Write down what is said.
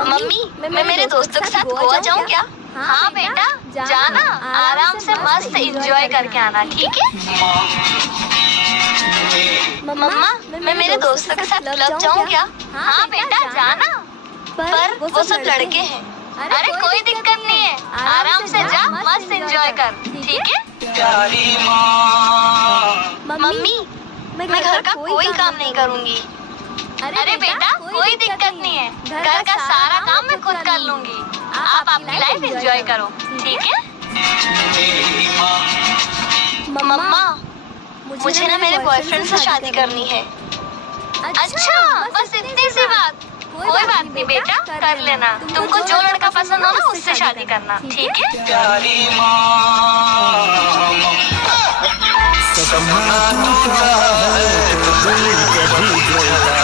Mummy मैं मेरे दोस्तों के साथ गोवा जाऊँ क्या? हाँ बेटा जाना, आराम से मस्त एंजॉय करके आना, ठीक है? मम्मा मैं मेरे दोस्तों के साथ क्लब जाऊँ क्या? हाँ बेटा जाना, पर वो सब लड़के हैं। अरे कोई दिक्कत नहीं है, आराम से जा, मस्त एंजॉय कर, ठीक है? मम्मी मैं घर का कोई काम नहीं करूँगी। अरे बेटा कोई दिक्कत नहीं है, घर का सारा काम मैं खुद कर लूँगी। आप अपनी लाइफ एंजॉय करो, ठीक है? मम्मा मुझे ना मेरे बॉयफ्रेंड से शादी करनी है। अच्छा बस इतनी सी बात? कोई बात नहीं बेटा, कर लेना। तुमको जो लड़का पसंद हो ना उससे शादी करना, ठीक है? सपना टूटा है तो दिल कभी जलता